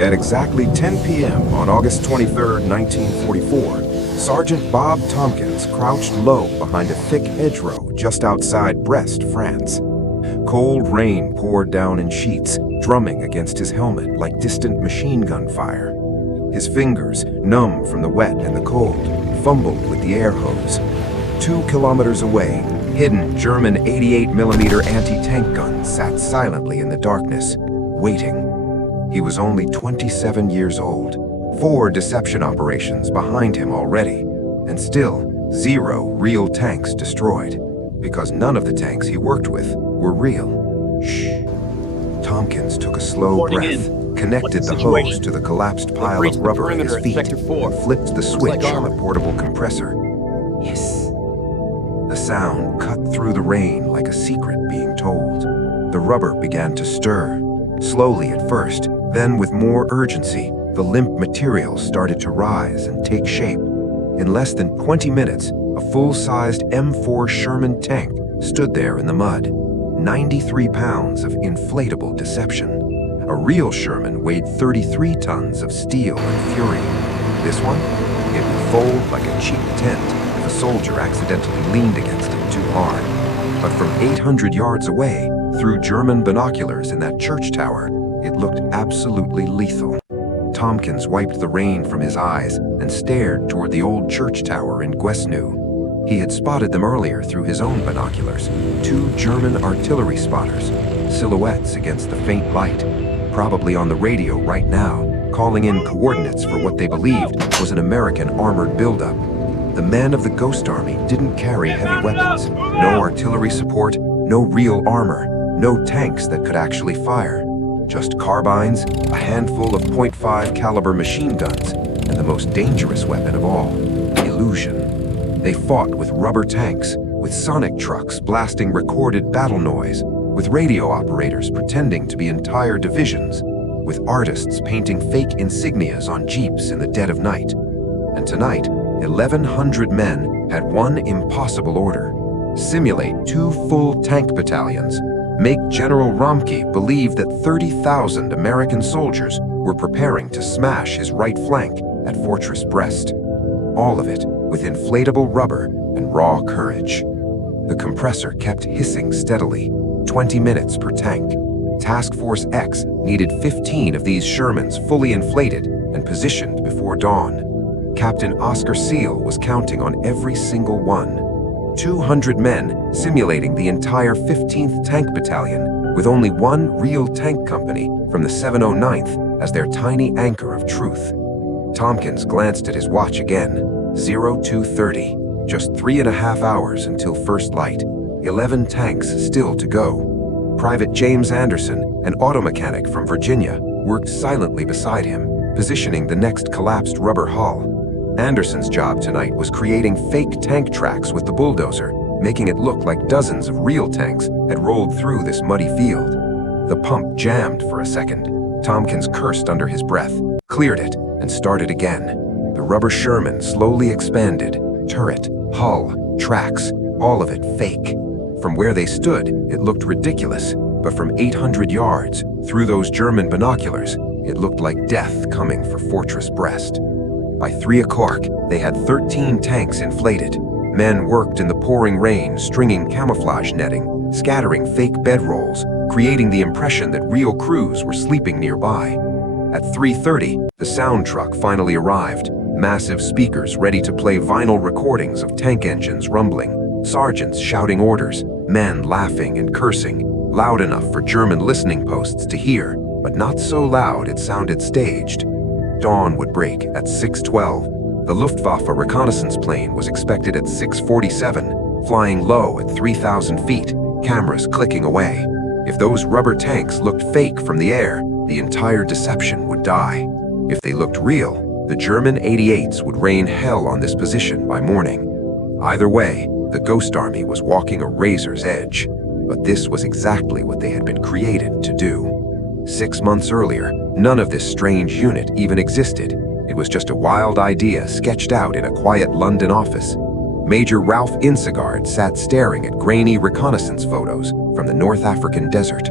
At exactly 10 p.m. on August 23, 1944, Sergeant Bob Tompkins crouched low behind a thick hedgerow just outside Brest, France. Cold rain poured down in sheets, drumming against his helmet like distant machine gun fire. His fingers, numb from the wet and the cold, fumbled with the air hose. 2 kilometers away, hidden German 88mm anti-tank guns sat silently in the darkness, waiting. He was only 27 years old, 4 deception operations behind him already, and still 0 real tanks destroyed, because none of the tanks he worked with were real. Shh. Tompkins took a slow breath, connected the hose to the collapsed pile of rubber at his feet, and flipped the switch on the portable compressor. Yes. The sound cut through the rain like a secret being told. The rubber began to stir, slowly at first, then with more urgency, the limp material started to rise and take shape. In less than 20 minutes, a full-sized M4 Sherman tank stood there in the mud. 93 pounds of inflatable deception. A real Sherman weighed 33 tons of steel and fury. This one? It would fold like a cheap tent if a soldier accidentally leaned against it too hard. But from 800 yards away, through German binoculars in that church tower, it looked absolutely lethal. Tompkins wiped the rain from his eyes and stared toward the old church tower in Guesnu. He had spotted them earlier through his own binoculars, 2 German artillery spotters, silhouettes against the faint light, probably on the radio right now, calling in coordinates for what they believed was an American armored buildup. The men of the Ghost Army didn't carry heavy weapons, no artillery support, no real armor, no tanks that could actually fire. Just carbines, a handful of .5 caliber machine guns, and the most dangerous weapon of all, illusion. They fought with rubber tanks, with sonic trucks blasting recorded battle noise, with radio operators pretending to be entire divisions, with artists painting fake insignias on jeeps in the dead of night. And tonight, 1,100 men had one impossible order: simulate 2 full tank battalions, make General Romke believe that 30,000 American soldiers were preparing to smash his right flank at Fortress Brest. All of it with inflatable rubber and raw courage. The compressor kept hissing steadily, 20 minutes per tank. Task Force X needed 15 of these Shermans fully inflated and positioned before dawn. Captain Oscar Seal was counting on every single one. 200 men simulating the entire 15th Tank Battalion, with only one real tank company from the 709th as their tiny anchor of truth. Tompkins glanced at his watch again. 0230. Just 3.5 hours until first light. 11 tanks still to go. Private James Anderson, an auto mechanic from Virginia, worked silently beside him, positioning the next collapsed rubber hull. Anderson's job tonight was creating fake tank tracks with the bulldozer, making it look like dozens of real tanks had rolled through this muddy field. The pump jammed for a second. Tompkins cursed under his breath, cleared it, and started again. The rubber Sherman slowly expanded, turret, hull, tracks, all of it fake. From where they stood, it looked ridiculous, but from 800 yards, through those German binoculars, it looked like death coming for Fortress Brest. By 3 o'clock, they had 13 tanks inflated. Men worked in the pouring rain, stringing camouflage netting, scattering fake bedrolls, creating the impression that real crews were sleeping nearby. At 3:30, the sound truck finally arrived. Massive speakers ready to play vinyl recordings of tank engines rumbling, sergeants shouting orders, men laughing and cursing, loud enough for German listening posts to hear, but not so loud it sounded staged. Dawn would break at 6:12. The Luftwaffe reconnaissance plane was expected at 6:47, flying low at 3,000 feet, cameras clicking away. If those rubber tanks looked fake from the air, the entire deception would die. If they looked real, the German 88s would rain hell on this position by morning. Either way, the Ghost Army was walking a razor's edge, but this was exactly what they had been created to do. 6 months earlier, none of this strange unit even existed. It was just a wild idea sketched out in a quiet London office. Major Ralph Insegard sat staring at grainy reconnaissance photos from the North African desert.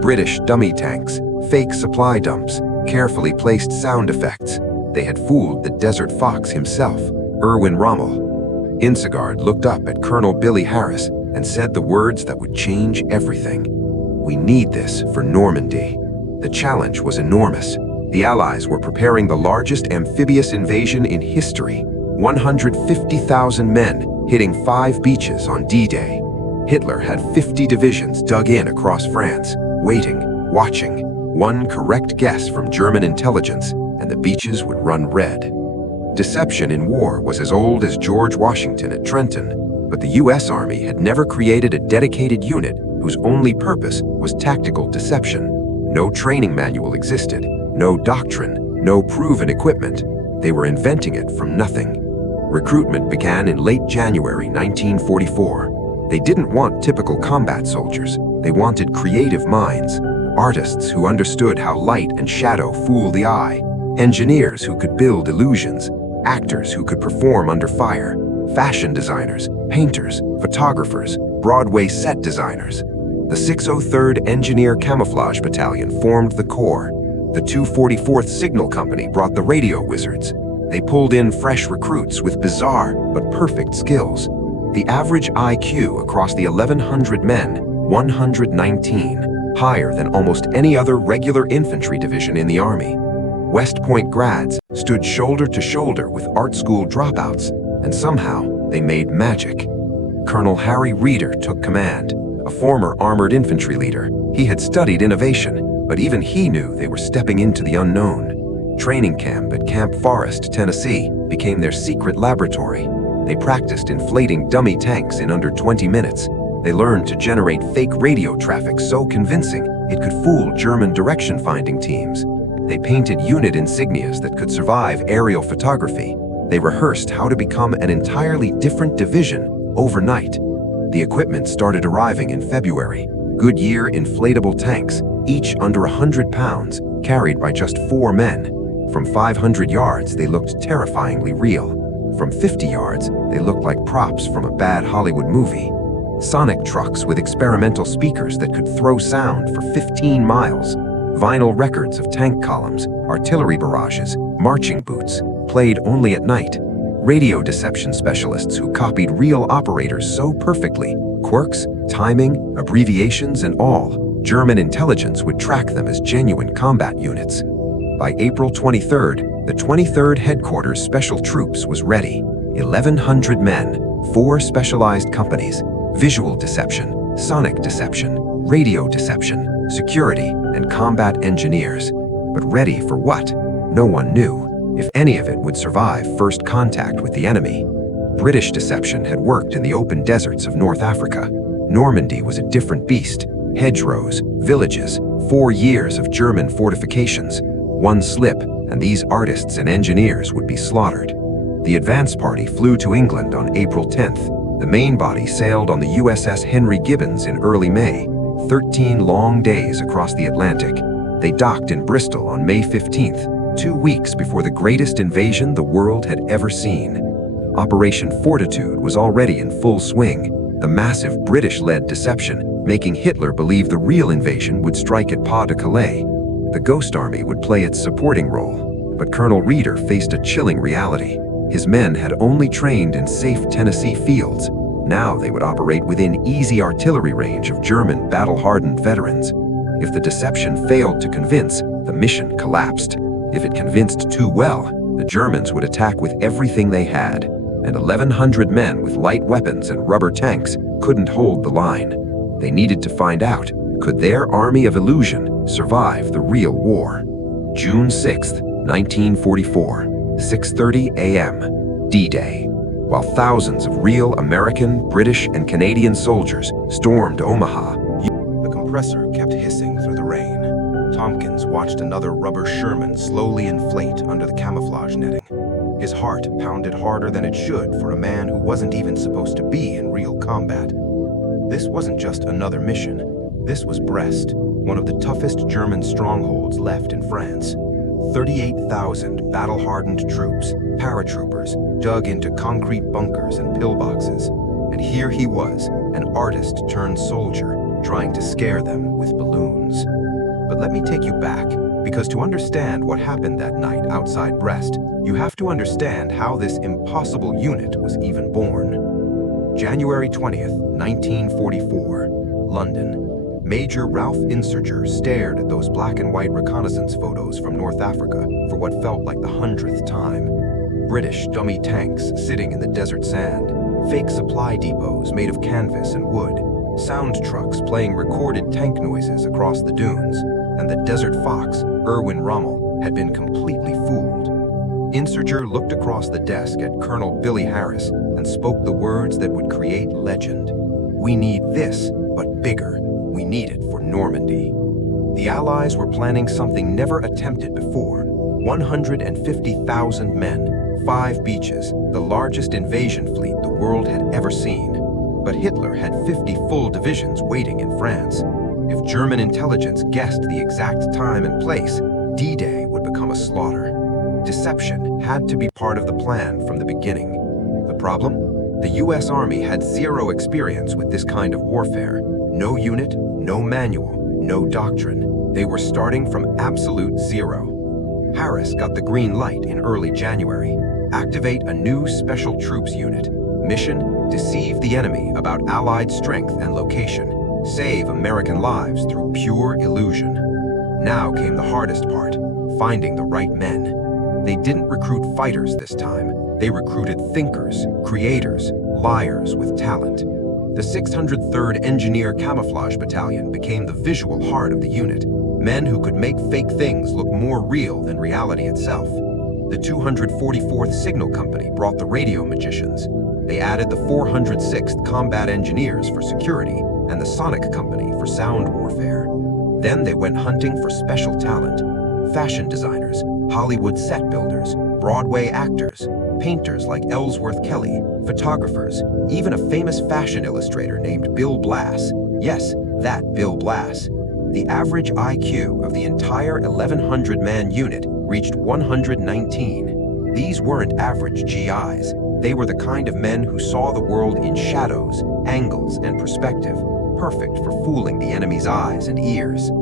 British dummy tanks, fake supply dumps, carefully placed sound effects. They had fooled the Desert Fox himself, Erwin Rommel. Insegard looked up at Colonel Billy Harris and said the words that would change everything. "We need this for Normandy." The challenge was enormous. The Allies were preparing the largest amphibious invasion in history. 150,000 men hitting 5 beaches on D-Day. Hitler had 50 divisions dug in across France, waiting, watching. One correct guess from German intelligence, and the beaches would run red. Deception in war was as old as George Washington at Trenton, but the U.S. Army had never created a dedicated unit whose only purpose was tactical deception. No training manual existed, no doctrine, no proven equipment. They were inventing it from nothing. Recruitment began in late January 1944. They didn't want typical combat soldiers. They wanted creative minds, artists who understood how light and shadow fool the eye, engineers who could build illusions, actors who could perform under fire, fashion designers, painters, photographers, Broadway set designers. The 603rd Engineer Camouflage Battalion formed the Corps. The 244th Signal Company brought the radio wizards. They pulled in fresh recruits with bizarre but perfect skills. The average IQ across the 1,100 men, 119, higher than almost any other regular infantry division in the Army. West Point grads stood shoulder to shoulder with art school dropouts, and somehow they made magic. Colonel Harry Reeder took command, a former armored infantry leader. He had studied innovation, but even he knew they were stepping into the unknown. Training camp at Camp Forest, Tennessee, became their secret laboratory. They practiced inflating dummy tanks in under 20 minutes. They learned to generate fake radio traffic so convincing it could fool German direction-finding teams. They painted unit insignias that could survive aerial photography. They rehearsed how to become an entirely different division overnight. The equipment started arriving in February. Goodyear inflatable tanks, each under 100 pounds, carried by just 4 men. From 500 yards, they looked terrifyingly real. From 50 yards, they looked like props from a bad Hollywood movie. Sonic trucks with experimental speakers that could throw sound for 15 miles. Vinyl records of tank columns, artillery barrages, marching boots, played only at night. Radio deception specialists who copied real operators so perfectly. Quirks, timing, abbreviations, and all. German intelligence would track them as genuine combat units. By April 23rd, the 23rd Headquarters Special Troops was ready. 1,100 men, 4 specialized companies, visual deception, sonic deception, radio deception, security, and combat engineers. But ready for what? No one knew. If any of it would survive first contact with the enemy. British deception had worked in the open deserts of North Africa. Normandy was a different beast. Hedgerows, villages, 4 years of German fortifications. One slip, and these artists and engineers would be slaughtered. The advance party flew to England on April 10th. The main body sailed on the USS Henry Gibbons in early May, 13 long days across the Atlantic. They docked in Bristol on May 15th, 2 weeks before the greatest invasion the world had ever seen. Operation Fortitude was already in full swing, the massive British-led deception making Hitler believe the real invasion would strike at Pas-de-Calais. The Ghost Army would play its supporting role, but Colonel Reeder faced a chilling reality. His men had only trained in safe Tennessee fields. Now they would operate within easy artillery range of German battle-hardened veterans. If the deception failed to convince, the mission collapsed. If it convinced too well, the Germans would attack with everything they had, and 1,100 men with light weapons and rubber tanks couldn't hold the line. They needed to find out, could their army of illusion survive the real war? June 6, 1944, 6:30 a.m., D-Day. While thousands of real American, British, and Canadian soldiers stormed Omaha, the compressor kept hissing through the rain. Tompkins watched another rubber Sherman slowly inflate under the camouflage netting. His heart pounded harder than it should for a man who wasn't even supposed to be in real combat. This wasn't just another mission. This was Brest, one of the toughest German strongholds left in France. 38,000 battle-hardened troops, paratroopers, dug into concrete bunkers and pillboxes. And here he was, an artist turned soldier, trying to scare them with balloons. But let me take you back, Because to understand what happened that night outside Brest, you have to understand how this impossible unit was even born. January 20th, 1944, London. Major Ralph Insurger stared at those black and white reconnaissance photos from North Africa for what felt like the 100th time. British dummy tanks sitting in the desert sand, fake supply depots made of canvas and wood, sound trucks playing recorded tank noises across the dunes, and the desert fox, Erwin Rommel, had been completely fooled. Insurger looked across the desk at Colonel Billy Harris and spoke the words that would create legend. "We need this, but bigger. We need it for Normandy." The Allies were planning something never attempted before. 150,000 men, 5 beaches, the largest invasion fleet the world had ever seen. But Hitler had 50 full divisions waiting in France. If German intelligence guessed the exact time and place, D-Day would become a slaughter. Deception had to be part of the plan from the beginning. The problem? The US Army had zero experience with this kind of warfare. No unit, no manual, no doctrine. They were starting from absolute zero. Harris got the green light in early January. Activate a new special troops unit. Mission: deceive the enemy about Allied strength and location. Save American lives through pure illusion. Now came the hardest part, finding the right men. They didn't recruit fighters this time. They recruited thinkers, creators, liars with talent. The 603rd Engineer Camouflage Battalion became the visual heart of the unit. Men who could make fake things look more real than reality itself. The 244th Signal Company brought the radio magicians. They added the 406th Combat Engineers for security and the Sonic Company for sound warfare. Then they went hunting for special talent. Fashion designers, Hollywood set builders, Broadway actors, painters like Ellsworth Kelly, photographers, even a famous fashion illustrator named Bill Blass. Yes, that Bill Blass. The average IQ of the entire 1,100-man unit reached 119. These weren't average GIs. They were the kind of men who saw the world in shadows, angles, and perspective, perfect for fooling the enemy's eyes and ears.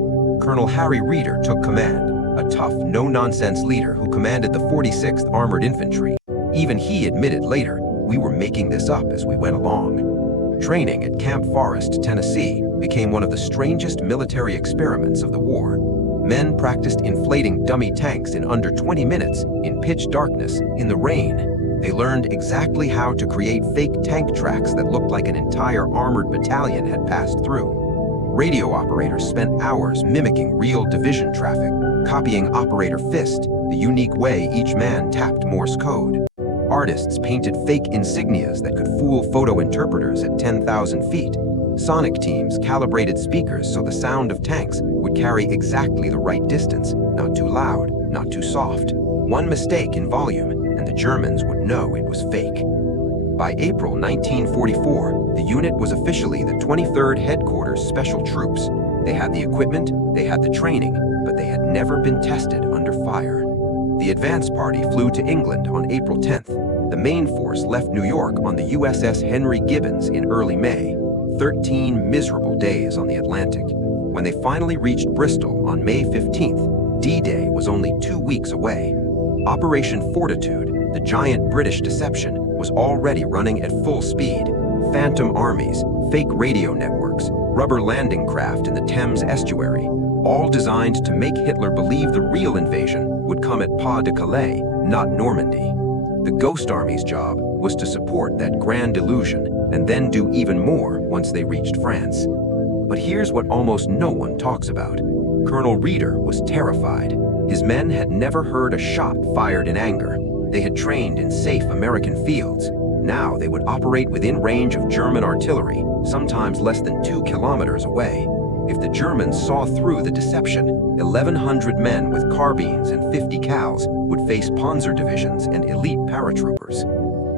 Colonel Harry Reeder took command, a tough, no-nonsense leader who commanded the 46th Armored Infantry. Even he admitted later, "We were making this up as we went along." Training at Camp Forest, Tennessee, became one of the strangest military experiments of the war. Men practiced inflating dummy tanks in under 20 minutes, in pitch darkness, in the rain. They learned exactly how to create fake tank tracks that looked like an entire armored battalion had passed through. Radio operators spent hours mimicking real division traffic, copying Operator Fist, the unique way each man tapped Morse code. Artists painted fake insignias that could fool photo interpreters at 10,000 feet. Sonic teams calibrated speakers so the sound of tanks would carry exactly the right distance, not too loud, not too soft. One mistake in volume, and the Germans would know it was fake. By April 1944, the unit was officially the 23rd Headquarters Special Troops. They had the equipment, they had the training, but they had never been tested under fire. The advance party flew to England on April 10th. The main force left New York on the USS Henry Gibbons in early May. 13 miserable days on the Atlantic. When they finally reached Bristol on May 15th, D-Day was only 2 weeks away. Operation Fortitude, the giant British deception, was already running at full speed. Phantom armies, fake radio networks, rubber landing craft in the Thames estuary, all designed to make Hitler believe the real invasion would come at Pas de Calais, not Normandy. The Ghost Army's job was to support that grand illusion and then do even more once they reached France. But here's what almost no one talks about. Colonel Reeder was terrified. His men had never heard a shot fired in anger. They had trained in safe American fields. Now they would operate within range of German artillery, sometimes less than 2 kilometers away. If the Germans saw through the deception, 1,100 men with carbines and 50 cals would face Panzer divisions and elite paratroopers.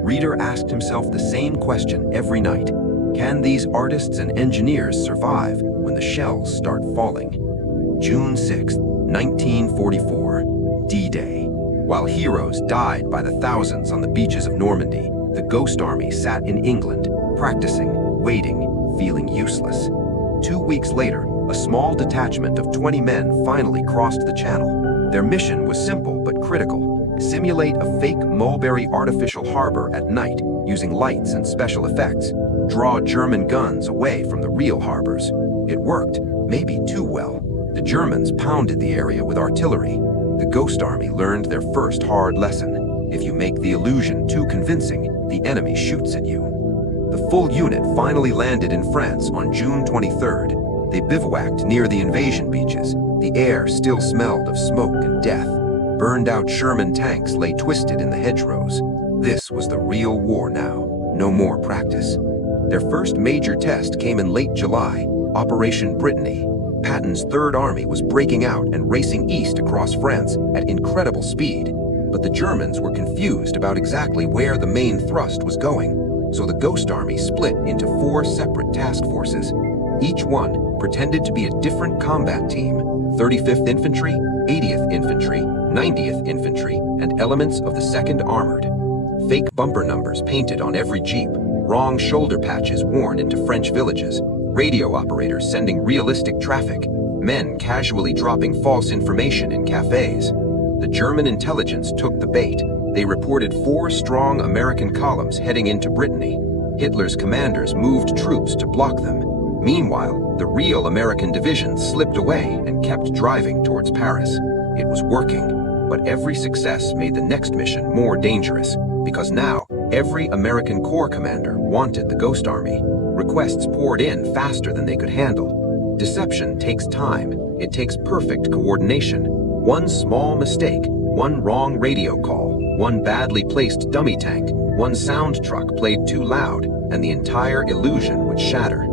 Reeder asked himself the same question every night. Can these artists and engineers survive when the shells start falling? June 6, 1944, D-Day. While heroes died by the thousands on the beaches of Normandy, the Ghost Army sat in England, practicing, waiting, feeling useless. 2 weeks later, a small detachment of 20 men finally crossed the channel. Their mission was simple but critical: simulate a fake Mulberry artificial harbor at night using lights and special effects. Draw German guns away from the real harbors. It worked, maybe too well. The Germans pounded the area with artillery. The Ghost Army learned their first hard lesson: if you make the illusion too convincing, the enemy shoots at you. The full unit finally landed in France on June 23rd. They bivouacked near the invasion beaches. The air still smelled of smoke and death. Burned-out Sherman tanks lay twisted in the hedgerows. This was the real war now, no more practice. Their first major test came in late July, Operation Brittany. Patton's Third Army was breaking out and racing east across France at incredible speed. But the Germans were confused about exactly where the main thrust was going. So the Ghost Army split into 4 separate task forces. Each one pretended to be a different combat team: 35th Infantry, 80th Infantry, 90th Infantry, and elements of the 2nd Armored. Fake bumper numbers painted on every Jeep, wrong shoulder patches worn into French villages, radio operators sending realistic traffic, men casually dropping false information in cafes. The German intelligence took the bait. They reported 4 strong American columns heading into Brittany. Hitler's commanders moved troops to block them. Meanwhile, the real American divisions slipped away and kept driving towards Paris. It was working, but every success made the next mission more dangerous, because now every American Corps commander wanted the Ghost Army. Requests poured in faster than they could handle. Deception takes time. It takes perfect coordination. One small mistake, one wrong radio call, one badly placed dummy tank, one sound truck played too loud, and the entire illusion would shatter.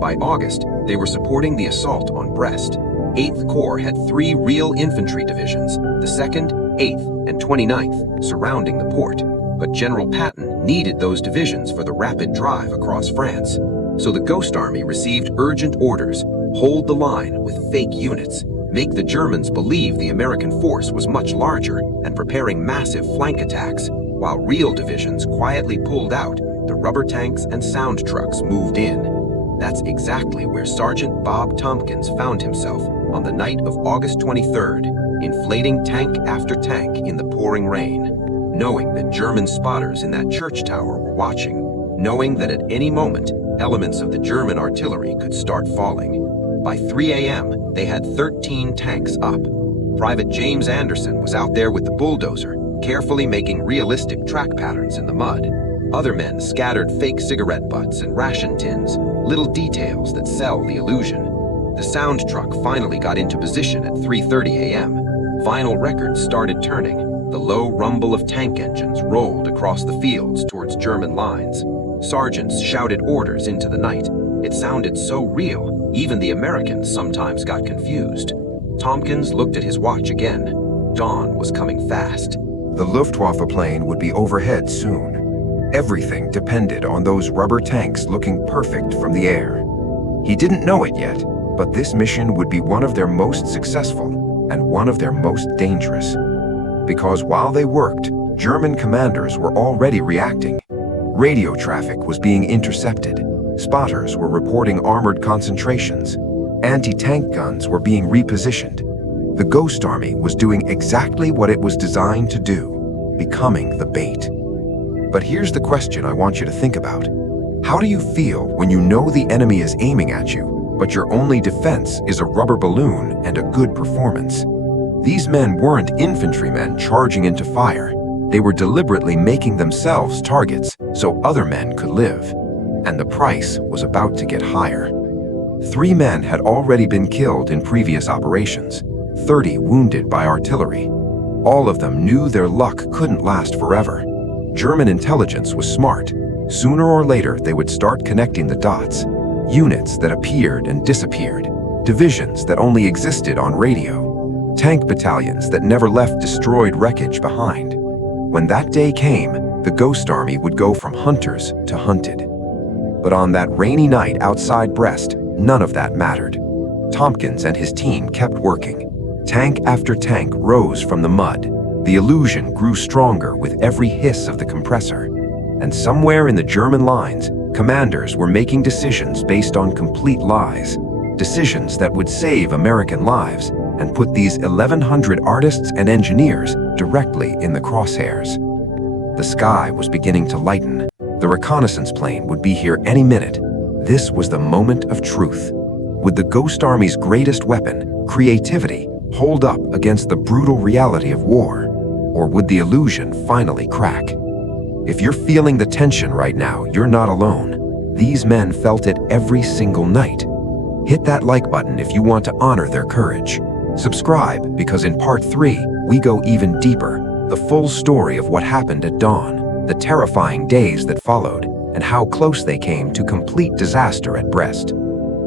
By August, they were supporting the assault on Brest. 8th Corps had 3 real infantry divisions, the 2nd, 8th, and 29th, surrounding the port. But General Patton needed those divisions for the rapid drive across France. So the Ghost Army received urgent orders: hold the line with fake units, make the Germans believe the American force was much larger, and preparing massive flank attacks, while real divisions quietly pulled out. The rubber tanks and sound trucks moved in. That's exactly where Sergeant Bob Tompkins found himself on the night of August 23rd, inflating tank after tank in the pouring rain. Knowing that German spotters in that church tower were watching, knowing that at any moment, elements of the German artillery could start falling. By 3 a.m., they had 13 tanks up. Private James Anderson was out there with the bulldozer, carefully making realistic track patterns in the mud. Other men scattered fake cigarette butts and ration tins, little details that sell the illusion. The sound truck finally got into position at 3:30 a.m. Vinyl records started turning. The low rumble of tank engines rolled across the fields towards German lines. Sergeants shouted orders into the night. It sounded so real, even the Americans sometimes got confused. Tompkins looked at his watch again. Dawn was coming fast. The Luftwaffe plane would be overhead soon. Everything depended on those rubber tanks looking perfect from the air. He didn't know it yet, but this mission would be one of their most successful and one of their most dangerous. Because while they worked, German commanders were already reacting. Radio traffic was being intercepted. Spotters were reporting armored concentrations. Anti-tank guns were being repositioned. The Ghost Army was doing exactly what it was designed to do, becoming the bait. But here's the question I want you to think about. How do you feel when you know the enemy is aiming at you, but your only defense is a rubber balloon and a good performance? These men weren't infantrymen charging into fire. They were deliberately making themselves targets so other men could live. And the price was about to get higher. 3 men had already been killed in previous operations, 30 wounded by artillery. All of them knew their luck couldn't last forever. German intelligence was smart. Sooner or later, they would start connecting the dots. Units that appeared and disappeared. Divisions that only existed on radio. Tank battalions that never left destroyed wreckage behind. When that day came, the Ghost Army would go from hunters to hunted. But on that rainy night outside Brest, none of that mattered. Tompkins and his team kept working. Tank after tank rose from the mud. The illusion grew stronger with every hiss of the compressor. And somewhere in the German lines, commanders were making decisions based on complete lies. decisions that would save American lives and put these 1,100 artists and engineers directly in the crosshairs. The sky was beginning to lighten. The reconnaissance plane would be here any minute. This was the moment of truth. Would the Ghost Army's greatest weapon, creativity, hold up against the brutal reality of war? Or would the illusion finally crack? If you're feeling the tension right now, you're not alone. These men felt it every single night. Hit that like button if you want to honor their courage. Subscribe, because in part 3, we go even deeper. The full story of what happened at dawn, the terrifying days that followed, and how close they came to complete disaster at Brest.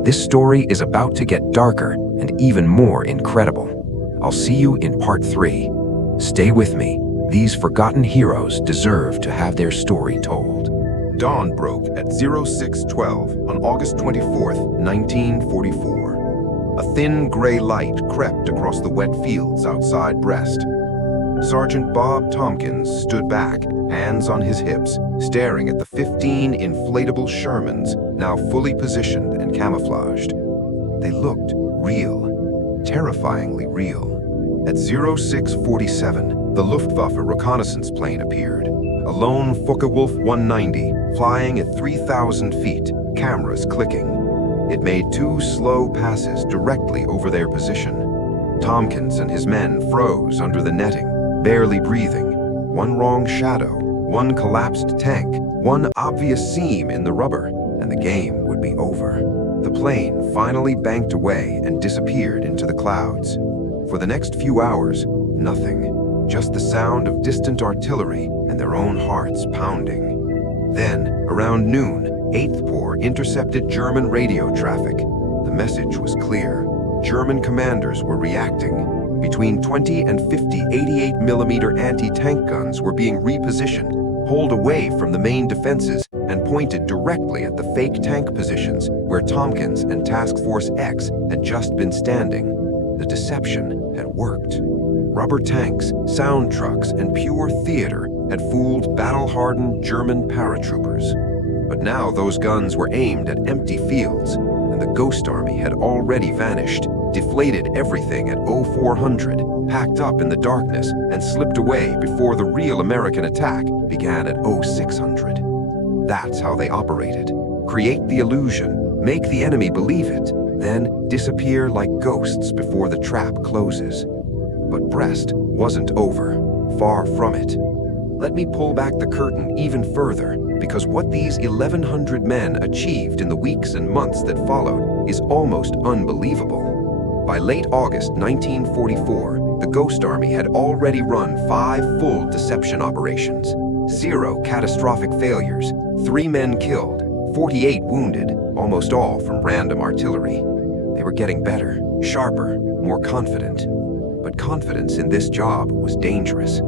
This story is about to get darker and even more incredible. I'll see you in part 3. Stay with me. These forgotten heroes deserve to have their story told. Dawn broke at 0612 on August 24th, 1944. A thin gray light crept across the wet fields outside Brest. Sergeant Bob Tompkins stood back, hands on his hips, staring at the 15 inflatable Shermans, now fully positioned and camouflaged. They looked real, terrifyingly real. At 0647, the Luftwaffe reconnaissance plane appeared. A lone Focke-Wulf 190, flying at 3,000 feet, cameras clicking. It made 2 slow passes directly over their position. Tompkins and his men froze under the netting, barely breathing. One wrong shadow, one collapsed tank, one obvious seam in the rubber, and the game would be over. The plane finally banked away and disappeared into the clouds. For the next few hours, nothing. Just the sound of distant artillery and their own hearts pounding. Then, around noon, 8th Corps intercepted German radio traffic. The message was clear. German commanders were reacting. Between 20 and 50 88mm anti-tank guns were being repositioned, pulled away from the main defenses, and pointed directly at the fake tank positions where Tompkins and Task Force X had just been standing. The deception had worked. Rubber tanks, sound trucks, and pure theater had fooled battle-hardened German paratroopers. But now those guns were aimed at empty fields, and the Ghost Army had already vanished, deflated everything at 0400, packed up in the darkness, and slipped away before the real American attack began at 0600. That's how they operated. Create the illusion, make the enemy believe it, then disappear like ghosts before the trap closes. But Brest wasn't over, far from it. Let me pull back the curtain even further, because what these 1,100 men achieved in the weeks and months that followed is almost unbelievable. By late August 1944, the Ghost Army had already run 5 full deception operations, 0 catastrophic failures, 3 men killed, 48 wounded, almost all from random artillery. They were getting better, sharper, more confident. But confidence in this job was dangerous.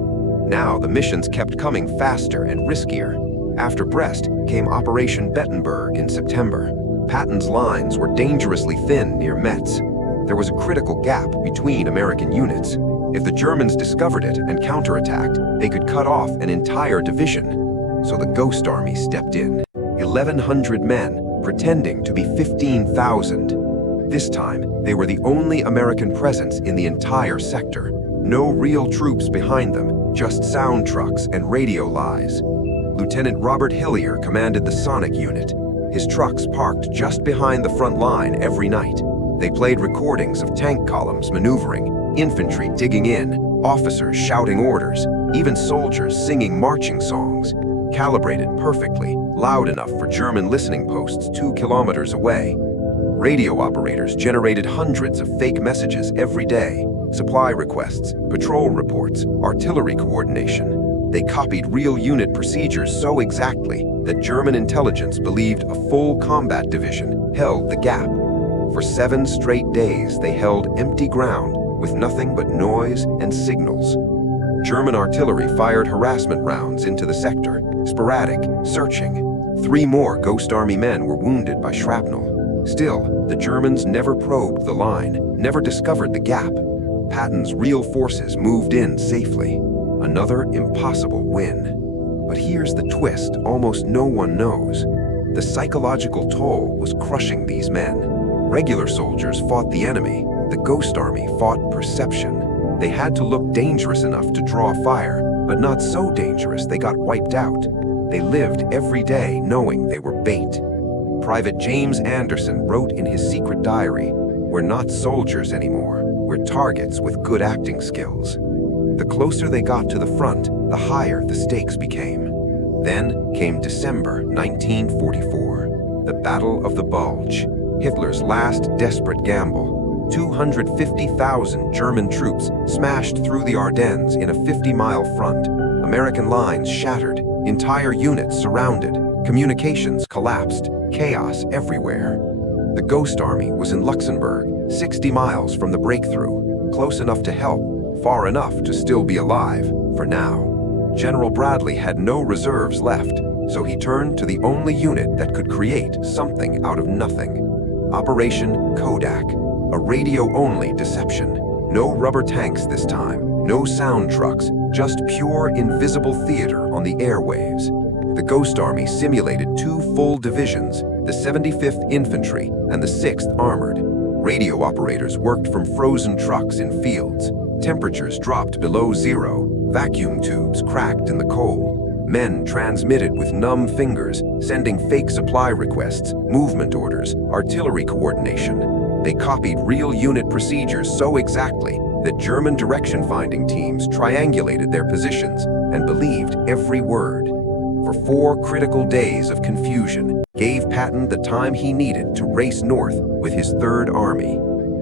Now the missions kept coming faster and riskier. After Brest came Operation Bettenberg in September. Patton's lines were dangerously thin near Metz. There was a critical gap between American units. If the Germans discovered it and counterattacked, they could cut off an entire division. So the Ghost Army stepped in. 1,100 men, pretending to be 15,000. This time, they were the only American presence in the entire sector. No real troops behind them, just sound trucks and radio lies. Lieutenant Robert Hillier commanded the sonic unit. His trucks parked just behind the front line every night. They played recordings of tank columns maneuvering, infantry digging in, officers shouting orders, even soldiers singing marching songs, calibrated perfectly, loud enough for German listening posts 2 kilometers away. Radio operators generated hundreds of fake messages every day, supply requests, patrol reports, artillery coordination. They copied real unit procedures so exactly that German intelligence believed a full combat division held the gap. For 7 straight days, they held empty ground with nothing but noise and signals. German artillery fired harassment rounds into the sector, sporadic, searching. 3 more Ghost Army men were wounded by shrapnel. Still, the Germans never probed the line, never discovered the gap. Patton's real forces moved in safely. Another impossible win. But here's the twist almost no one knows. The psychological toll was crushing these men. Regular soldiers fought the enemy. The Ghost Army fought perception. They had to look dangerous enough to draw fire, but not so dangerous they got wiped out. They lived every day knowing they were bait. Private James Anderson wrote in his secret diary, "We're not soldiers anymore. We're targets with good acting skills." The closer they got to the front, the higher the stakes became. Then came December 1944, the Battle of the Bulge, Hitler's last desperate gamble. 250,000 German troops smashed through the Ardennes in a 50-mile front. American lines shattered, entire units surrounded, communications collapsed, chaos everywhere. The Ghost Army was in Luxembourg, 60 miles from the breakthrough, close enough to help, far enough to still be alive, for now. General Bradley had no reserves left, so he turned to the only unit that could create something out of nothing. Operation Kodak, a radio-only deception. No rubber tanks this time, no sound trucks, just pure invisible theater on the airwaves. The Ghost Army simulated 2 full divisions, the 75th Infantry and the 6th Armored. Radio operators worked from frozen trucks in fields. Temperatures dropped below zero, vacuum tubes cracked in the cold. Men transmitted with numb fingers, sending fake supply requests, movement orders, artillery coordination. They copied real unit procedures so exactly that German direction-finding teams triangulated their positions and believed every word. For 4 critical days of confusion gave Patton the time he needed to race north with his 3rd Army.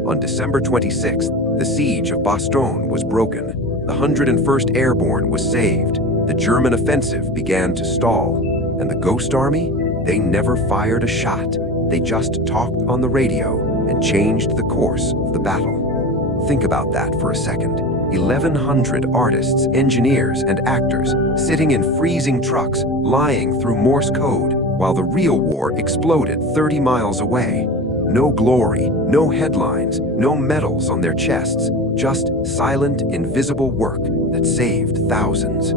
On December 26th, the siege of Bastogne was broken. The 101st Airborne was saved. The German offensive began to stall. And the Ghost Army? They never fired a shot. They just talked on the radio and changed the course of the battle. Think about that for a second. 1,100 artists, engineers, and actors sitting in freezing trucks, lying through Morse code, while the real war exploded 30 miles away. No glory, no headlines, no medals on their chests, just silent, invisible work that saved thousands.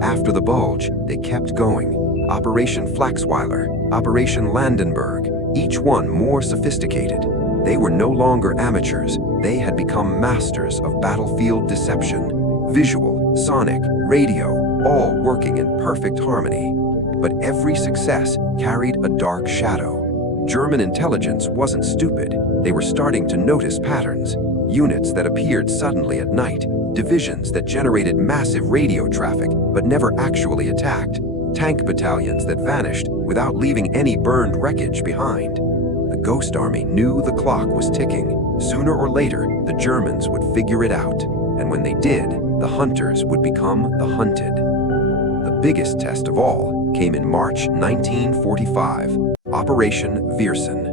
After the Bulge, they kept going. Operation Flaxweiler, Operation Landenberg, each one more sophisticated. They were no longer amateurs. They had become masters of battlefield deception. Visual, sonic, radio, all working in perfect harmony. But every success carried a dark shadow. German intelligence wasn't stupid. They were starting to notice patterns. Units that appeared suddenly at night, divisions that generated massive radio traffic but never actually attacked, tank battalions that vanished without leaving any burned wreckage behind. The Ghost Army knew the clock was ticking. Sooner or later, the Germans would figure it out. And when they did, the hunters would become the hunted. The biggest test of all came in March 1945, Operation Viersen.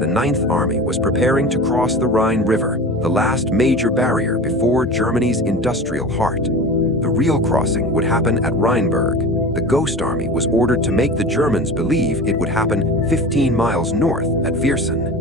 The 9th Army was preparing to cross the Rhine River, the last major barrier before Germany's industrial heart. The real crossing would happen at Rheinberg. The Ghost Army was ordered to make the Germans believe it would happen 15 miles north at Viersen.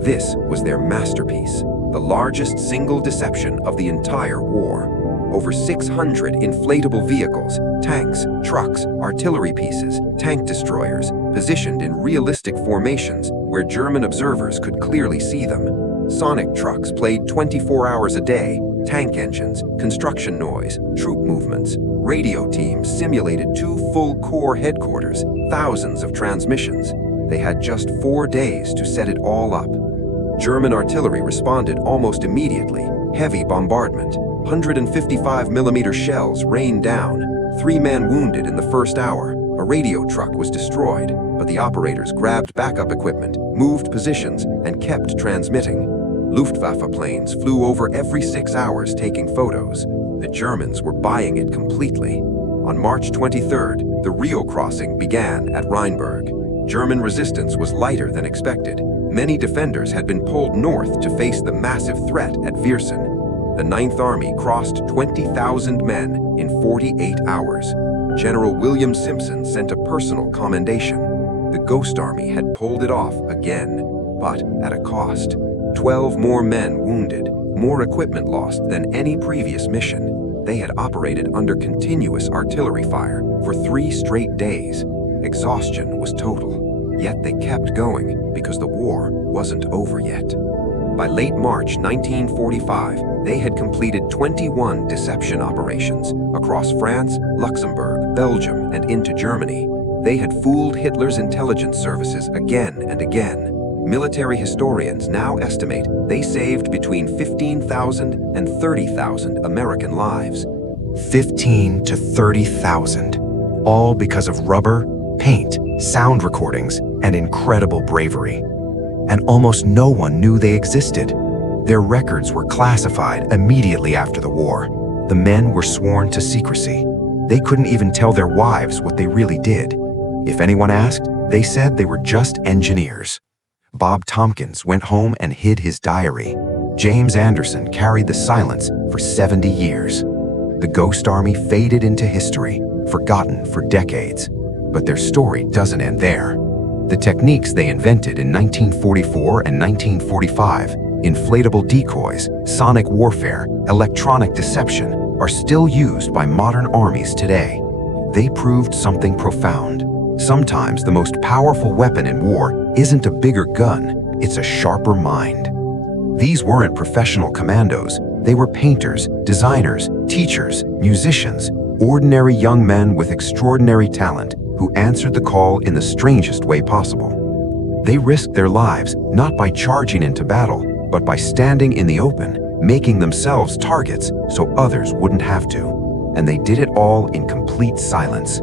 This was their masterpiece, the largest single deception of the entire war. Over 600 inflatable vehicles, tanks, trucks, artillery pieces, tank destroyers, positioned in realistic formations where German observers could clearly see them. Sonic trucks played 24 hours a day, tank engines, construction noise, troop movements. Radio teams simulated 2 full corps headquarters, thousands of transmissions. They had just 4 days to set it all up. German artillery responded almost immediately. Heavy bombardment. 155mm shells rained down. 3 men wounded in the first hour. A radio truck was destroyed, but the operators grabbed backup equipment, moved positions, and kept transmitting. Luftwaffe planes flew over every 6 hours taking photos. The Germans were buying it completely. On March 23rd, the real crossing began at Rheinberg. German resistance was lighter than expected. Many defenders had been pulled north to face the massive threat at Viersen. The 9th Army crossed 20,000 men in 48 hours. General William Simpson sent a personal commendation. The Ghost Army had pulled it off again, but at a cost. 12 more men wounded, more equipment lost than any previous mission. They had operated under continuous artillery fire for 3 straight days. Exhaustion was total, yet they kept going because the war wasn't over yet. By late March 1945, they had completed 21 deception operations across France, Luxembourg, Belgium, and into Germany. They had fooled Hitler's intelligence services again and again. Military historians now estimate they saved between 15,000 and 30,000 American lives. 15 to 30,000, all because of rubber, paint, sound recordings, and incredible bravery. And almost no one knew they existed. Their records were classified immediately after the war. The men were sworn to secrecy. They couldn't even tell their wives what they really did. If anyone asked, they said they were just engineers. Bob Tompkins went home and hid his diary. James Anderson carried the silence for 70 years. The Ghost Army faded into history, forgotten for decades. But their story doesn't end there. The techniques they invented in 1944 and 1945, inflatable decoys, sonic warfare, electronic deception, are still used by modern armies today. They proved something profound. Sometimes the most powerful weapon in war isn't a bigger gun, it's a sharper mind. These weren't professional commandos. They were painters, designers, teachers, musicians, ordinary young men with extraordinary talent who answered the call in the strangest way possible. They risked their lives not by charging into battle, but by standing in the open, making themselves targets so others wouldn't have to. And they did it all in complete silence.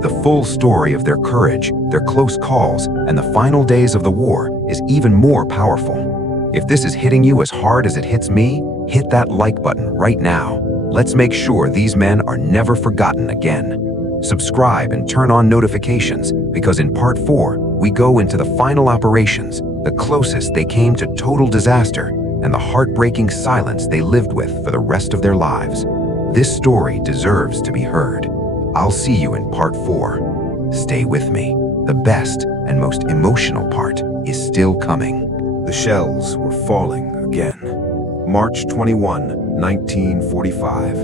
The full story of their courage, their close calls, and the final days of the war is even more powerful. If this is hitting you as hard as it hits me, hit that like button right now. Let's make sure these men are never forgotten again. Subscribe and turn on notifications, because in Part 4, we go into the final operations, the closest they came to total disaster, and the heartbreaking silence they lived with for the rest of their lives. This story deserves to be heard. I'll see you in Part 4. Stay with me. The best and most emotional part is still coming. The shells were falling again. March 21, 1945.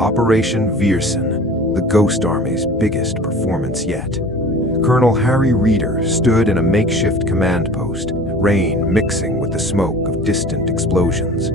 Operation Viersen, the Ghost Army's biggest performance yet. Colonel Harry Reeder stood in a makeshift command post, rain mixing with the smoke of distant explosions.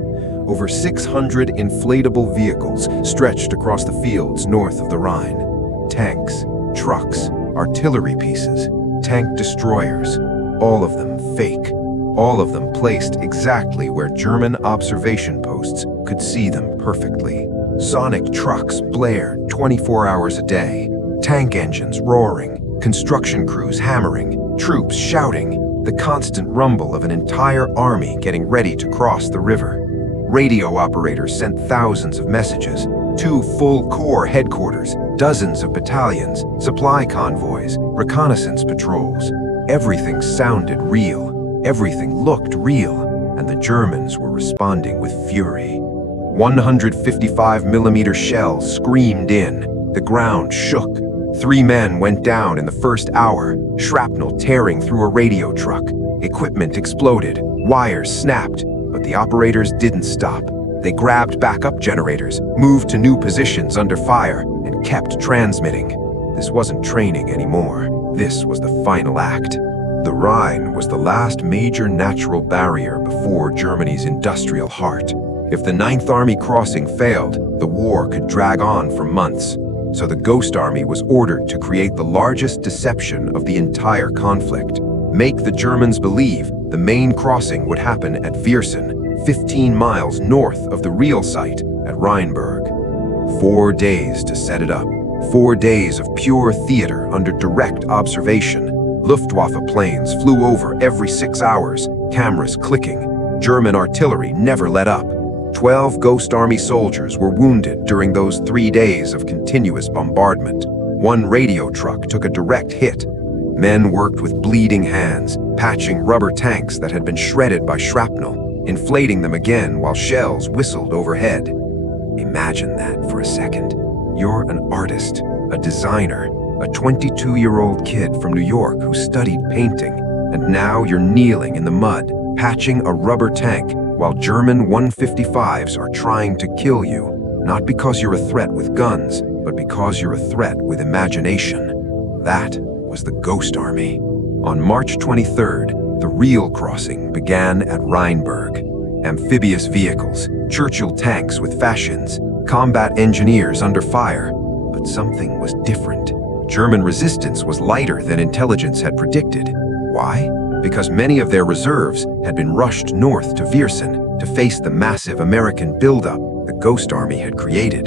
Over 600 inflatable vehicles stretched across the fields north of the Rhine. Tanks, trucks, artillery pieces, tank destroyers, all of them fake. All of them placed exactly where German observation posts could see them perfectly. Sonic trucks blared 24 hours a day, tank engines roaring, construction crews hammering, troops shouting, the constant rumble of an entire army getting ready to cross the river. Radio operators sent thousands of messages, 2 full corps headquarters, dozens of battalions, supply convoys, reconnaissance patrols. Everything sounded real, everything looked real, and the Germans were responding with fury. 155mm shells screamed in, the ground shook. 3 men went down in the first hour, shrapnel tearing through a radio truck. Equipment exploded, wires snapped, but the operators didn't stop. They grabbed backup generators, moved to new positions under fire, and kept transmitting. This wasn't training anymore. This was the final act. The Rhine was the last major natural barrier before Germany's industrial heart. If the 9th Army crossing failed, the war could drag on for months. So the Ghost Army was ordered to create the largest deception of the entire conflict. Make the Germans believe the main crossing would happen at Viersen, 15 miles north of the real site at Rheinberg. 4 days to set it up. 4 days of pure theater under direct observation. Luftwaffe planes flew over every 6 hours, cameras clicking. German artillery never let up. 12 Ghost Army soldiers were wounded during those 3 days of continuous bombardment. 1 radio truck took a direct hit. Men worked with bleeding hands, patching rubber tanks that had been shredded by shrapnel, inflating them again while shells whistled overhead. Imagine that for a second. You're an artist, a designer, a 22-year-old kid from New York who studied painting, and now you're kneeling in the mud, patching a rubber tank while German 155s are trying to kill you, not because you're a threat with guns, but because you're a threat with imagination. That was the Ghost Army. On March 23rd, The real crossing began at Rheinberg. Amphibious vehicles, Churchill tanks with fascists, combat engineers under fire. But something was different. German resistance was lighter than intelligence had predicted. Why? Because many of their reserves had been rushed north to Viersen to face the massive American buildup the Ghost Army had created.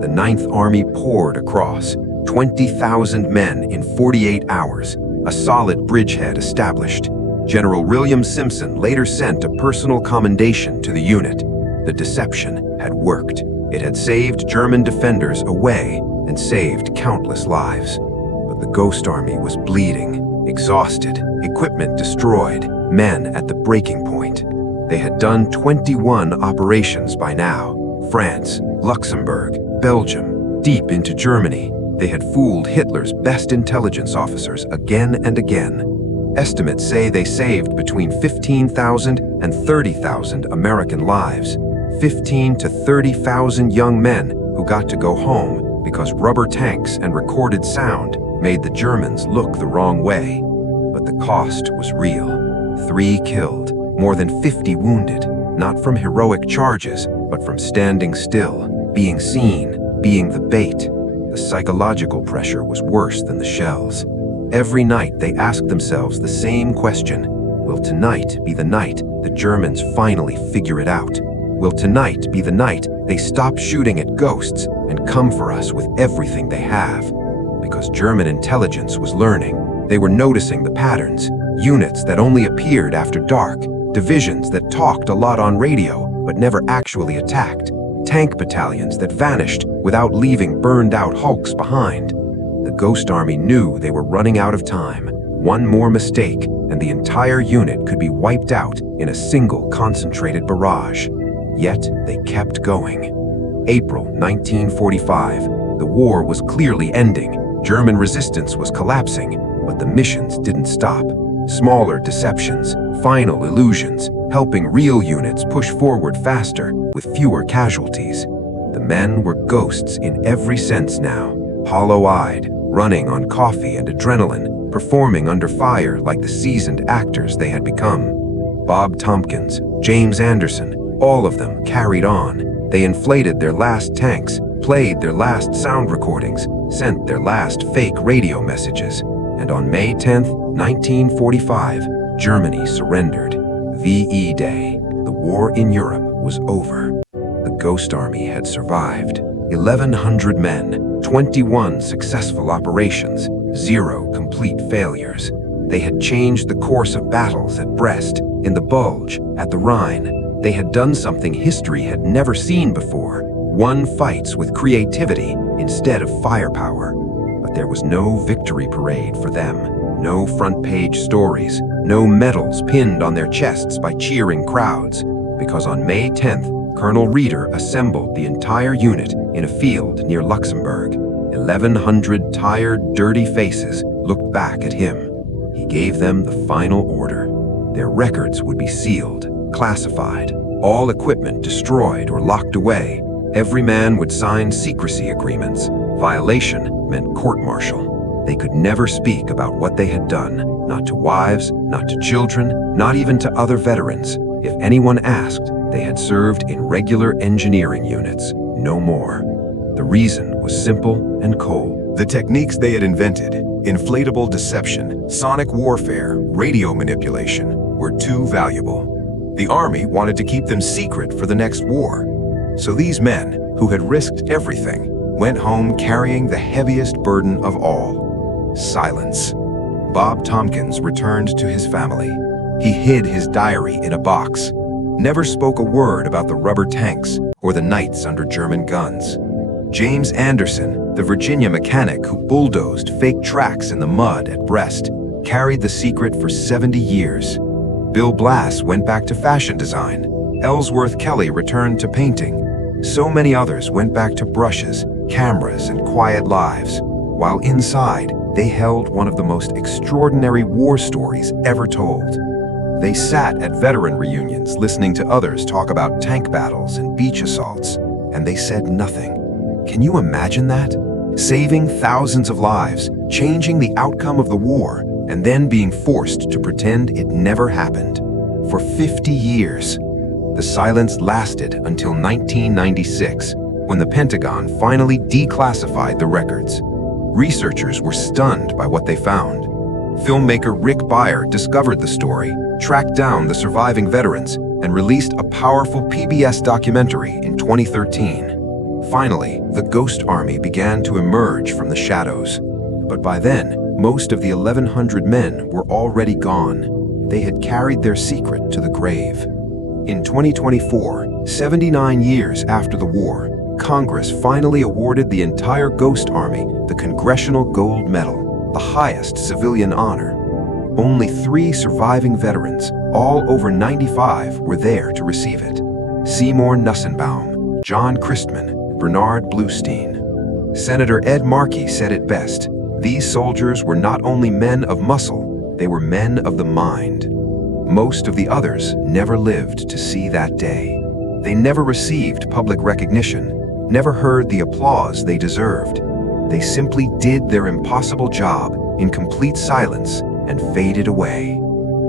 The Ninth Army poured across, 20,000 men in 48 hours, a solid bridgehead established. General William Simpson later sent a personal commendation to the unit. The deception had worked. It had saved German defenders away and saved countless lives. But the Ghost Army was bleeding, exhausted, equipment destroyed, men at the breaking point. They had done 21 operations by now. France, Luxembourg, Belgium, deep into Germany. They had fooled Hitler's best intelligence officers again and again. Estimates say they saved between 15,000 and 30,000 American lives. 15 to 30,000 young men who got to go home because rubber tanks and recorded sound made the Germans look the wrong way. But the cost was real. 3 killed, more than 50 wounded, not from heroic charges, but from standing still, being seen, being the bait. The psychological pressure was worse than the shells. Every night they asked themselves the same question: will tonight be the night the Germans finally figure it out? Will tonight be the night they stop shooting at ghosts and come for us with everything they have? Because German intelligence was learning. They were noticing the patterns, units that only appeared after dark, divisions that talked a lot on radio but never actually attacked, tank battalions that vanished without leaving burned-out hulks behind. The Ghost Army knew they were running out of time. One more mistake, and the entire unit could be wiped out in a single concentrated barrage. Yet they kept going. April 1945. The war was clearly ending. German resistance was collapsing, but the missions didn't stop. Smaller deceptions, final illusions, helping real units push forward faster with fewer casualties. The men were ghosts in every sense now, hollow-eyed, running on coffee and adrenaline, performing under fire like the seasoned actors they had become. Bob Tompkins, James Anderson, all of them carried on. They inflated their last tanks, played their last sound recordings, sent their last fake radio messages. And on May 10th, 1945, Germany surrendered. VE Day. The war in Europe was over. The Ghost Army had survived. 1,100 men, 21 successful operations, 0 complete failures. They had changed the course of battles at Brest, in the Bulge, at the Rhine. They had done something history had never seen before. Won fights with creativity instead of firepower. But there was no victory parade for them. No front-page stories, no medals pinned on their chests by cheering crowds. Because on May 10th, Colonel Reeder assembled the entire unit in a field near Luxembourg. 1,100 tired, dirty faces looked back at him. He gave them the final order. Their records would be sealed, classified, all equipment destroyed or locked away. Every man would sign secrecy agreements. Violation meant court-martial. They could never speak about what they had done, not to wives, not to children, not even to other veterans. If anyone asked, they had served in regular engineering units, no more. The reason was simple and cold. The techniques they had invented, inflatable deception, sonic warfare, radio manipulation, were too valuable. The Army wanted to keep them secret for the next war. So these men, who had risked everything, went home carrying the heaviest burden of all: silence. Bob Tompkins returned to his family. He hid his diary in a box, never spoke a word about the rubber tanks or the nights under German guns. James Anderson, the Virginia mechanic who bulldozed fake tracks in the mud at Brest, carried the secret for 70 years. Bill Blass went back to fashion design. Ellsworth Kelly returned to painting. So many others went back to brushes, cameras, and quiet lives, while inside, they held one of the most extraordinary war stories ever told. They sat at veteran reunions listening to others talk about tank battles and beach assaults, and they said nothing. Can you imagine that? Saving thousands of lives, changing the outcome of the war, and then being forced to pretend it never happened. For 50 years. The silence lasted until 1996, when the Pentagon finally declassified the records. Researchers were stunned by what they found. Filmmaker Rick Beyer discovered the story, tracked down the surviving veterans, and released a powerful PBS documentary in 2013. Finally, the Ghost Army began to emerge from the shadows. But by then, most of the 1,100 men were already gone. They had carried their secret to the grave. In 2024, 79 years after the war, Congress finally awarded the entire Ghost Army the Congressional Gold Medal, the highest civilian honor. Only 3 surviving veterans, all over 95, were there to receive it. Seymour Nussenbaum, John Christman, Bernard Bluestein. Senator Ed Markey said it best: these soldiers were not only men of muscle, they were men of the mind. Most of the others never lived to see that day. They never received public recognition, never heard the applause they deserved. They simply did their impossible job in complete silence and faded away.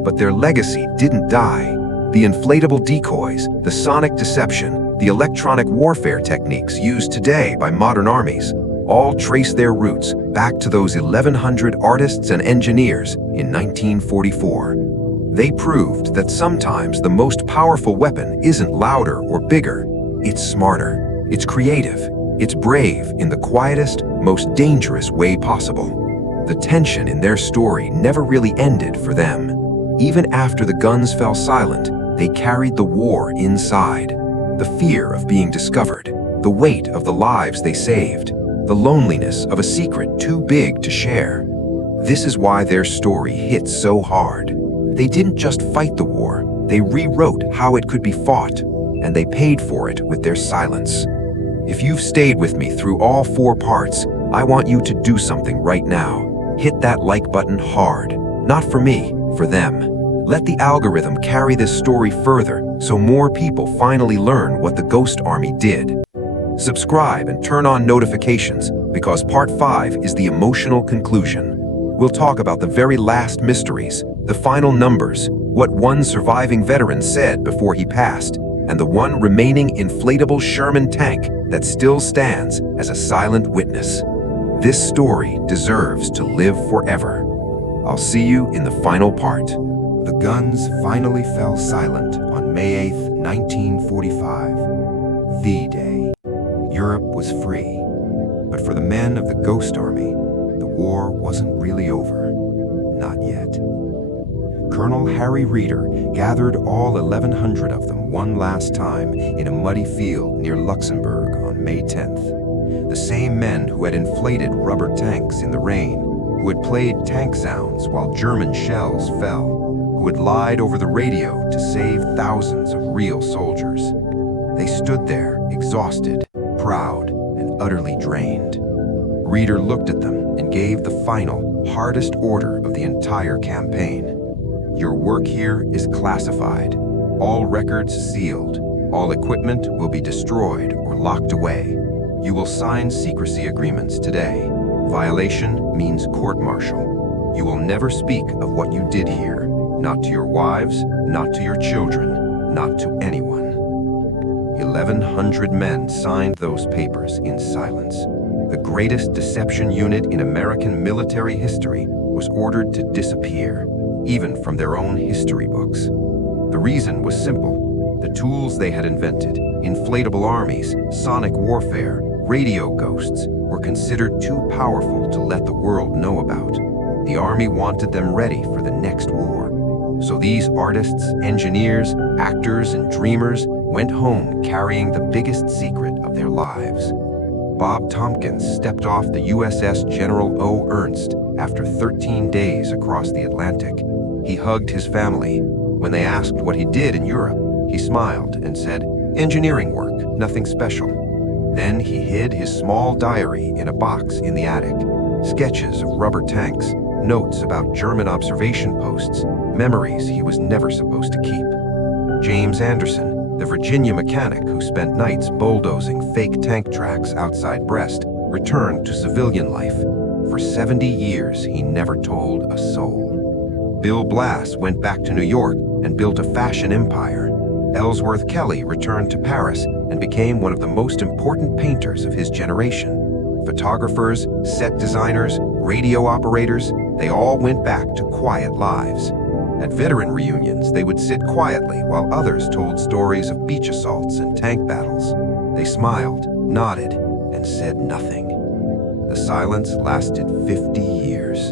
But their legacy didn't die. The inflatable decoys, the sonic deception, the electronic warfare techniques used today by modern armies all trace their roots back to those 1,100 artists and engineers in 1944. They proved that sometimes the most powerful weapon isn't louder or bigger, it's smarter, it's creative, it's brave in the quietest, most dangerous way possible. The tension in their story never really ended for them. Even after the guns fell silent, they carried the war inside. The fear of being discovered, the weight of the lives they saved, the loneliness of a secret too big to share. This is why their story hits so hard. They didn't just fight the war, they rewrote how it could be fought, and they paid for it with their silence. If you've stayed with me through all 4 parts, I want you to do something right now. Hit that like button hard. Not for me, for them. Let the algorithm carry this story further so more people finally learn what the Ghost Army did. Subscribe and turn on notifications, because Part 5 is the emotional conclusion. We'll talk about the very last mysteries, the final numbers, what one surviving veteran said before he passed, and the one remaining inflatable Sherman tank that still stands as a silent witness. This story deserves to live forever. I'll see you in the final part. The guns finally fell silent on May 8th, 1945. The day. Europe was free. But for the men of the Ghost Army, the war wasn't really over. Not yet. Colonel Harry Reeder gathered all 1,100 of them one last time in a muddy field near Luxembourg on May 10th. The same men who had inflated rubber tanks in the rain, who had played tank sounds while German shells fell, who had lied over the radio to save thousands of real soldiers. They stood there, exhausted, proud, and utterly drained. Reeder looked at them and gave the final, hardest order of the entire campaign. Your work here is classified, all records sealed, all equipment will be destroyed or locked away. You will sign secrecy agreements today. Violation means court-martial. You will never speak of what you did here, not to your wives, not to your children, not to anyone. 1,100 men signed those papers in silence. The greatest deception unit in American military history was ordered to disappear, even from their own history books. The reason was simple. The tools they had invented, inflatable armies, sonic warfare, radio ghosts, were considered too powerful to let the world know about. The Army wanted them ready for the next war. So these artists, engineers, actors, and dreamers went home carrying the biggest secret of their lives. Bob Tompkins stepped off the USS General O. Ernst after 13 days across the Atlantic. He hugged his family. When they asked what he did in Europe, he smiled and said, "Engineering work, nothing special." Then he hid his small diary in a box in the attic. Sketches of rubber tanks, notes about German observation posts, memories he was never supposed to keep. James Anderson, the Virginia mechanic who spent nights bulldozing fake tank tracks outside Brest, returned to civilian life. For 70 years, he never told a soul. Bill Blass went back to New York and built a fashion empire. Ellsworth Kelly returned to Paris and became one of the most important painters of his generation. Photographers, set designers, radio operators, they all went back to quiet lives. At veteran reunions, they would sit quietly while others told stories of beach assaults and tank battles. They smiled, nodded, and said nothing. The silence lasted 50 years.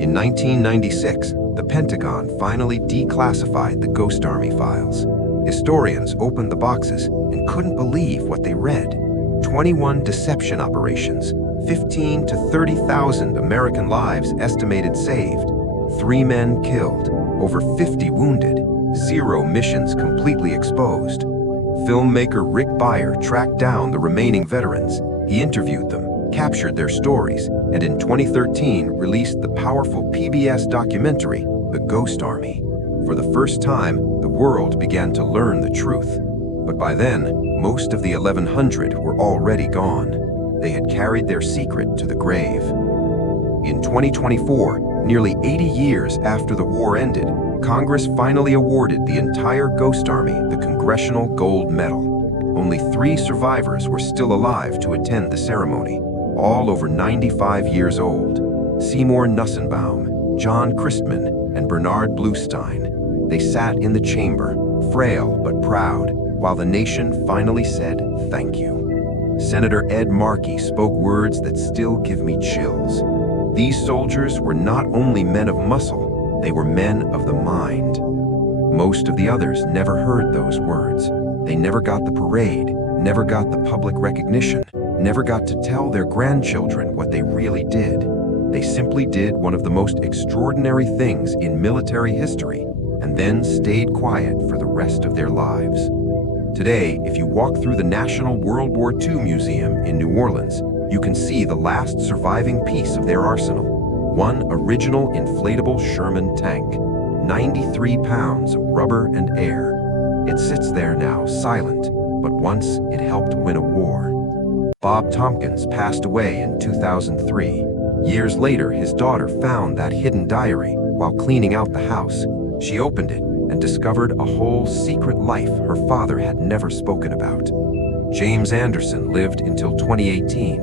In 1996, the Pentagon finally declassified the Ghost Army files. Historians opened the boxes and couldn't believe what they read. 21 deception operations, 15 to 30,000 American lives estimated saved, 3 men killed, over 50 wounded, 0 missions completely exposed. Filmmaker Rick Beyer tracked down the remaining veterans. He interviewed them, captured their stories, and in 2013 released the powerful PBS documentary, The Ghost Army. For the first time, the world began to learn the truth. But by then, most of the 1,100 were already gone. They had carried their secret to the grave. In 2024, nearly 80 years after the war ended, Congress finally awarded the entire Ghost Army the Congressional Gold Medal. Only 3 survivors were still alive to attend the ceremony, all over 95 years old. Seymour Nussenbaum, John Christman, and Bernard Bluestein. They sat in the chamber, frail but proud, while the nation finally said thank you. Senator Ed Markey spoke words that still give me chills. These soldiers were not only men of muscle, they were men of the mind. Most of the others never heard those words. They never got the parade, never got the public recognition, never got to tell their grandchildren what they really did. They simply did one of the most extraordinary things in military history, and then stayed quiet for the rest of their lives. Today, if you walk through the National World War II Museum in New Orleans, you can see the last surviving piece of their arsenal, one original inflatable Sherman tank, 93 pounds of rubber and air. It sits there now, silent, but once it helped win a war. Bob Tompkins passed away in 2003. Years later, his daughter found that hidden diary while cleaning out the house. She opened it and discovered a whole secret life her father had never spoken about. James Anderson lived until 2018.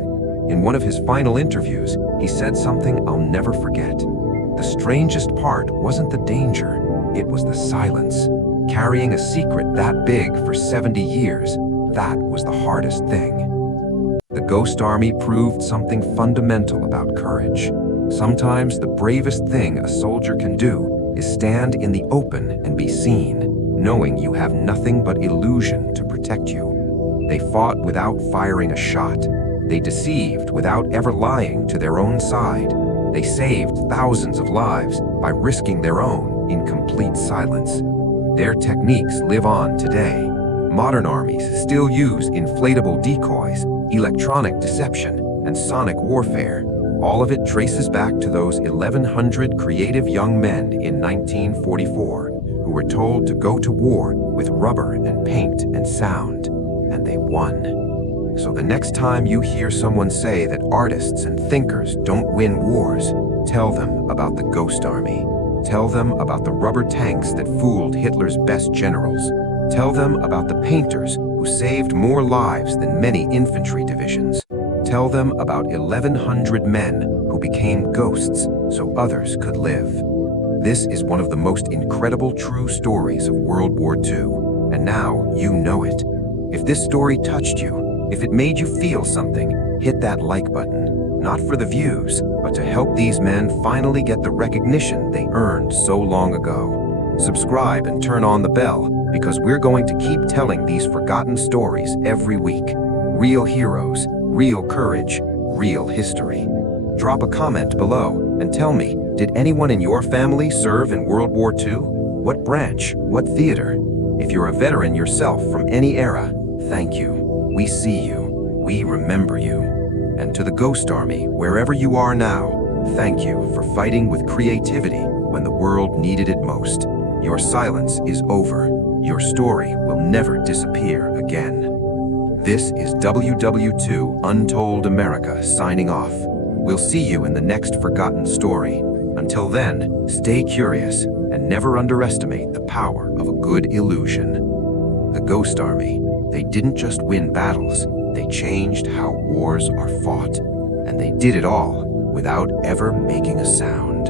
In one of his final interviews, he said something I'll never forget. The strangest part wasn't the danger, it was the silence. Carrying a secret that big for 70 years, that was the hardest thing. The Ghost Army proved something fundamental about courage. Sometimes the bravest thing a soldier can do is stand in the open and be seen, knowing you have nothing but illusion to protect you. They fought without firing a shot. They deceived without ever lying to their own side. They saved thousands of lives by risking their own in complete silence. Their techniques live on today. Modern armies still use inflatable decoys, electronic deception, and sonic warfare. All of it traces back to those 1,100 creative young men in 1944 who were told to go to war with rubber and paint and sound, and they won. So the next time you hear someone say that artists and thinkers don't win wars, tell them about the Ghost Army. Tell them about the rubber tanks that fooled Hitler's best generals. Tell them about the painters who saved more lives than many infantry divisions. Tell them about 1,100 men who became ghosts so others could live. This is one of the most incredible true stories of World War II, and now you know it. If this story touched you, if it made you feel something, hit that like button, not for the views, but to help these men finally get the recognition they earned so long ago. Subscribe and turn on the bell, because we're going to keep telling these forgotten stories every week. Real heroes, real courage, real history. Drop a comment below and tell me, did anyone in your family serve in World War II? What branch? What theater? If you're a veteran yourself from any era, thank you. We see you. We remember you. And to the Ghost Army, wherever you are now, thank you for fighting with creativity when the world needed it most. Your silence is over. Your story will never disappear again. This is WW2 Untold America signing off. We'll see you in the next forgotten story. Until then, stay curious and never underestimate the power of a good illusion. The Ghost Army, they didn't just win battles, they changed how wars are fought. And they did it all without ever making a sound.